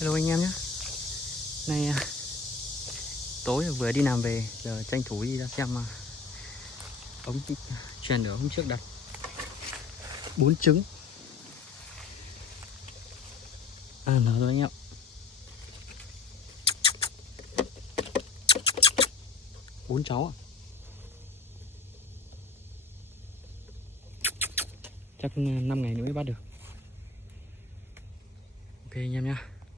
Hello anh em nhé. Nay tối vừa đi làm về, giờ tranh thủ đi ra xem ống truyền lửa hôm trước đặt 4 trứng nở rồi anh em. Bốn cháu chắc 5 ngày nữa mới bắt được. Ok anh em nhé.